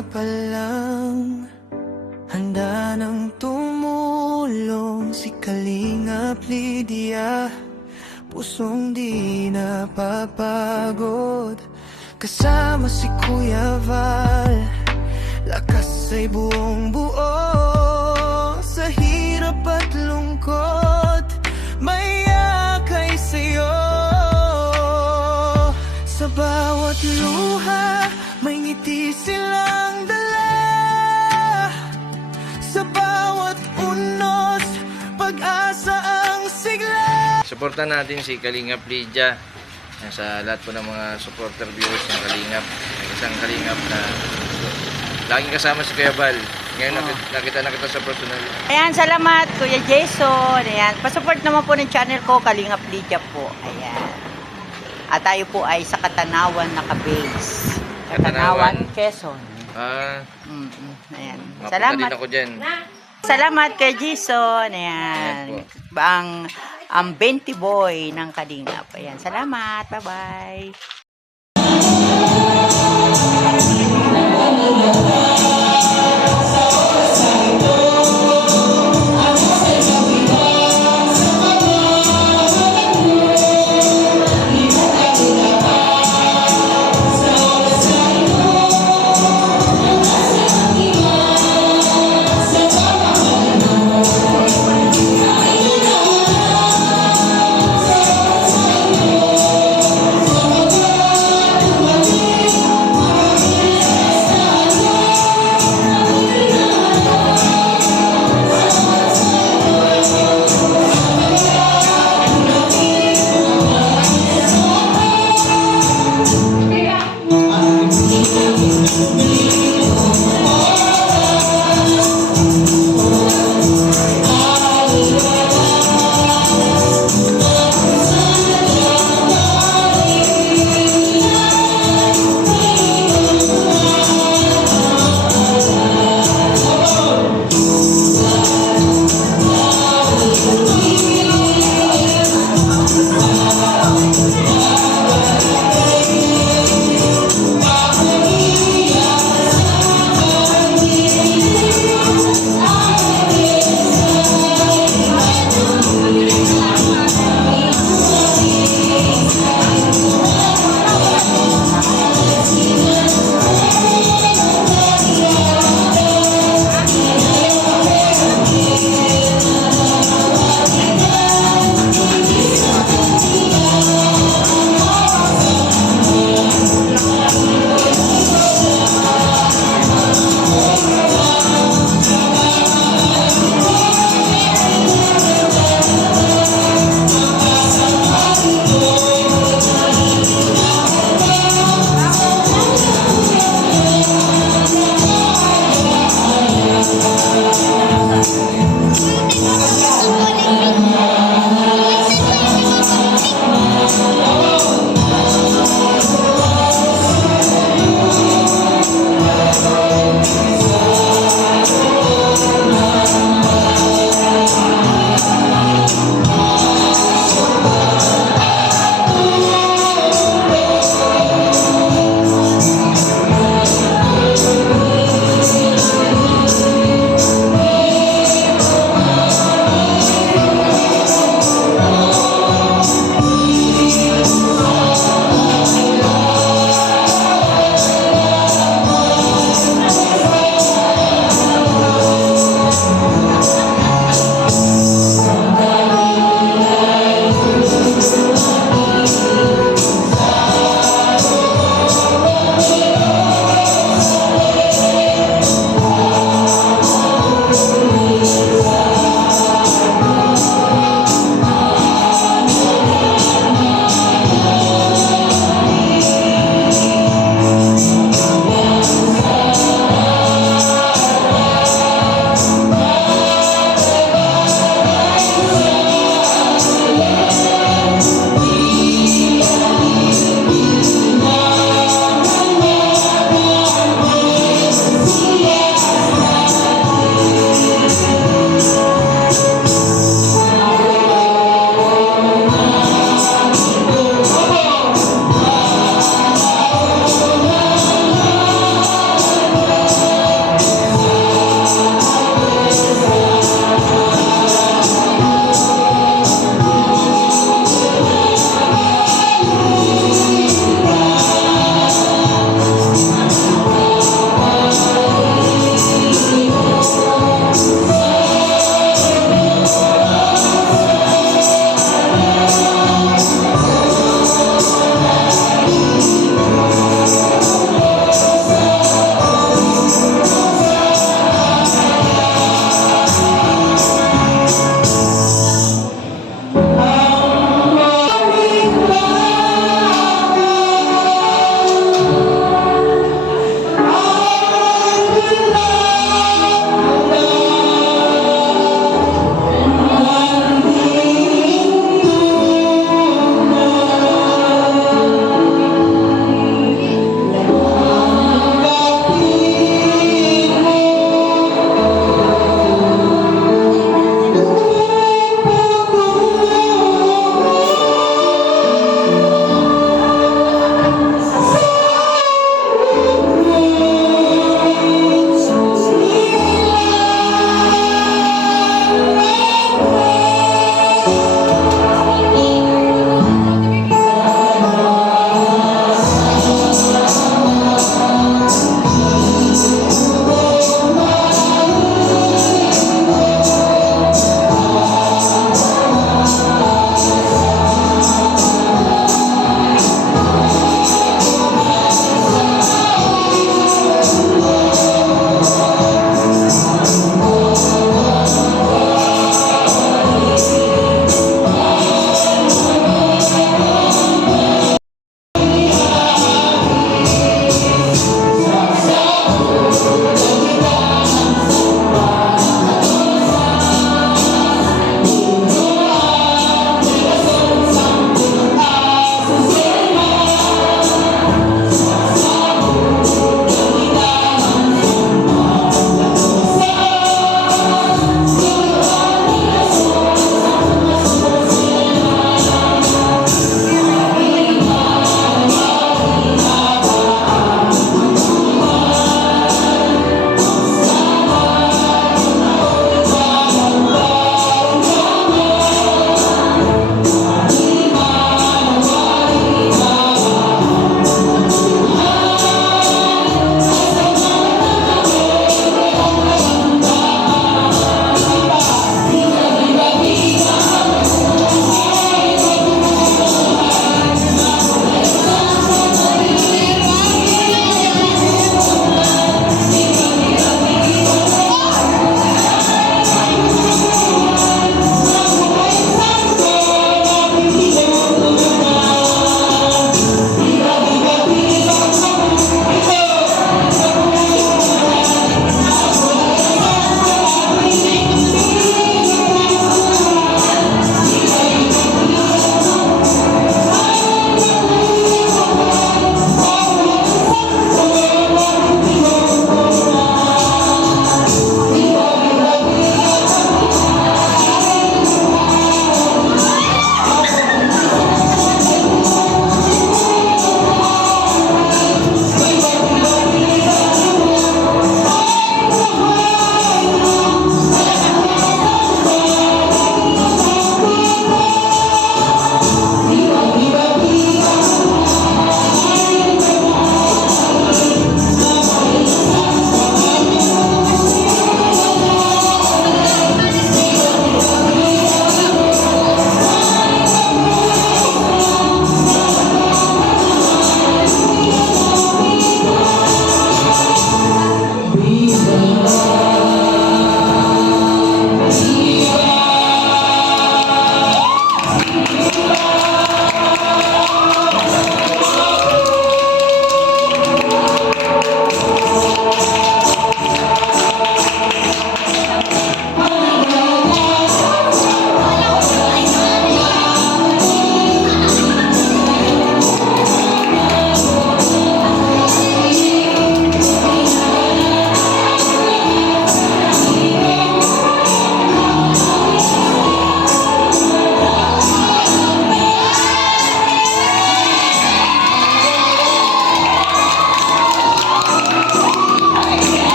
pa lang, handa nang tumulong si Kalingap Lydia. Pusong di napapagod, kasama si Kuya Val. Lakas ay buong buo, sa hirap at lungkot may yakay sa'yo. Sa bawat luha may ngiti silang dala, sa bawat unos pag-asa ang sigla. Suportan natin si Kalingap Lydia sa lahat po ng mga supporter viewers ng Kalingap. Isang Kalingap na laging kasama si Kuya Val. Ngayon nakita na kita sa personal. Ayan, salamat Kuya Jason. Ayan, pasupport naman po ng channel ko, Kalingap Lydia po. Ayan. At tayo po ay sa Katanawan naka-base. Katanawan, Quezon. Ayan. Mapunta Salamat. din ako dyan. Salamat kay Jason. Ayan. Ang 20 boy ng Kalingap. Ayan. Salamat. Bye-bye.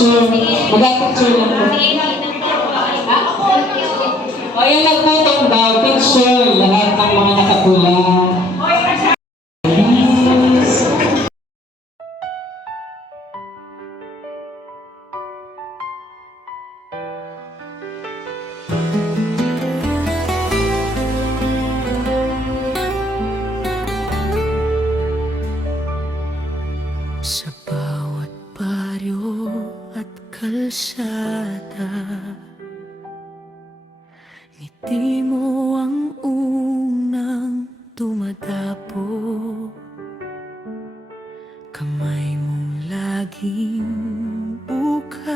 Picture. Mag-picture lang po. O yung nagputong daw, picture. Lahat ng mga nakapula. Sa bawat baryo at kalsada, ngiti mo ang unang dumadapo. Kamay mong laging bukas,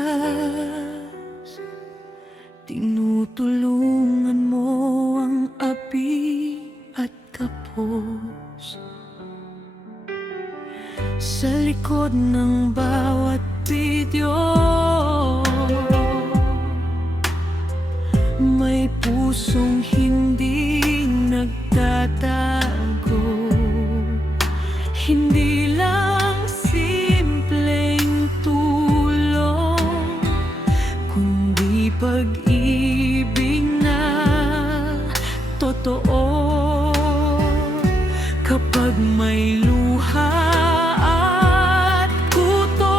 tinutulungan mo ang api at kapos. Sa likod ng bawat video, may pusong hindi nagtatago. Hindi lang simpleng tulong, kundi pag-ibig na totoo. Kapag may luha at gutom,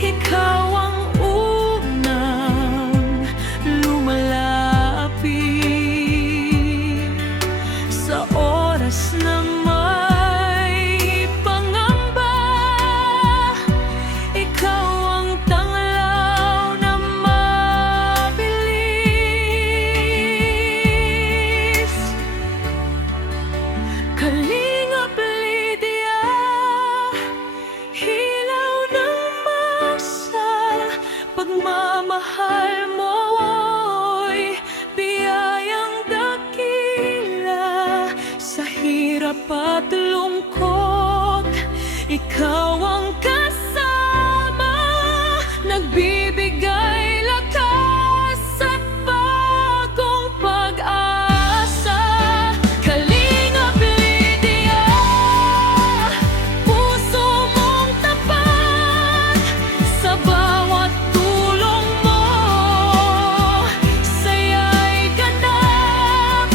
ikaw ang unang lumalapit. Sa oras na may pangamba, ikaw ang tanglaw na mabilis. Kalingap Lydia, hilaw ng masa, pagmamahal mo'y biyayang dakila. Sa hirap at lungkot, ikaw ang kasama, nagbibigay lakas at bagong pag-asa. Kalingap Lydia, puso mong tapat, sa bawat tulong mo, saya'y ganap.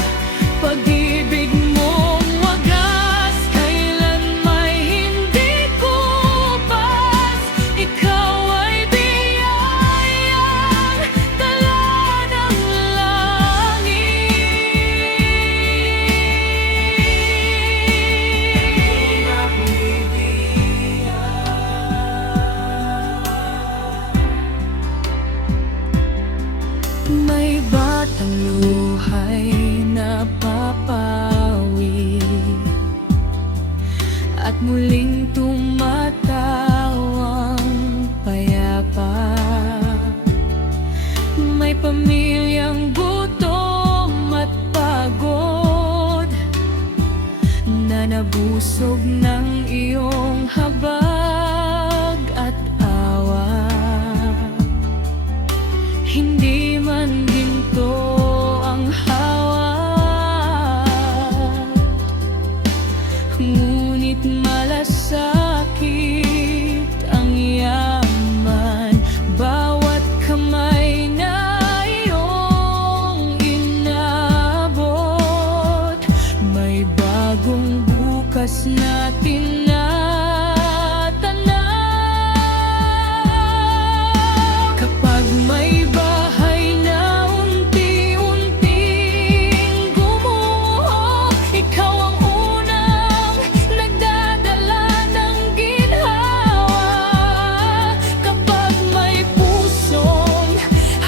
Pag-ibig mong wagas, kailan may hindi kupas. Ikaw ay biyayang dala ng langit. May batang luhay na papawi at muling tumatawang payapa. May pamilyang gutom at pagod na nabusog ng iyong habag at awa. Hindi man ginto ang hawak, ngunit malasakit ang yaman. Bawat kamay na iyong inabot, may bagong bukas na tinatanaw. Kapag may bahay na unti-unting gumuho, ikaw ang unang nagdadala ng ginhawa. Kapag may pusong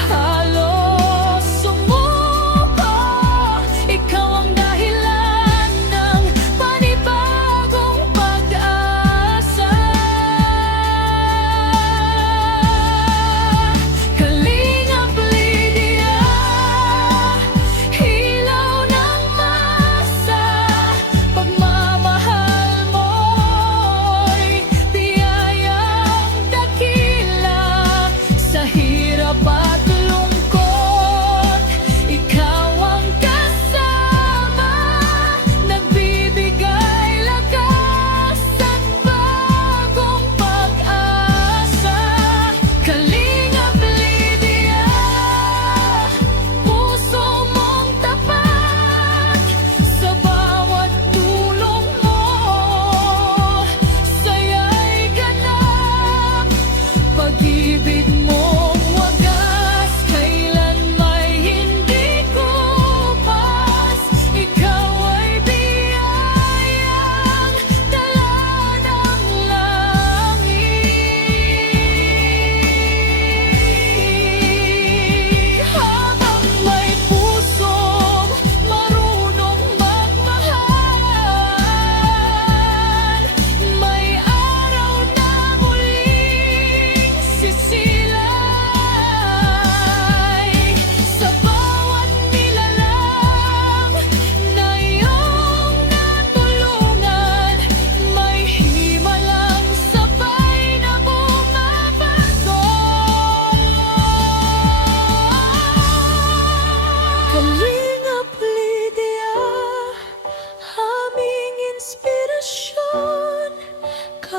halos sumuko, ikaw ang dahilan ng panibagong pag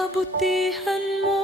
kabutihan mo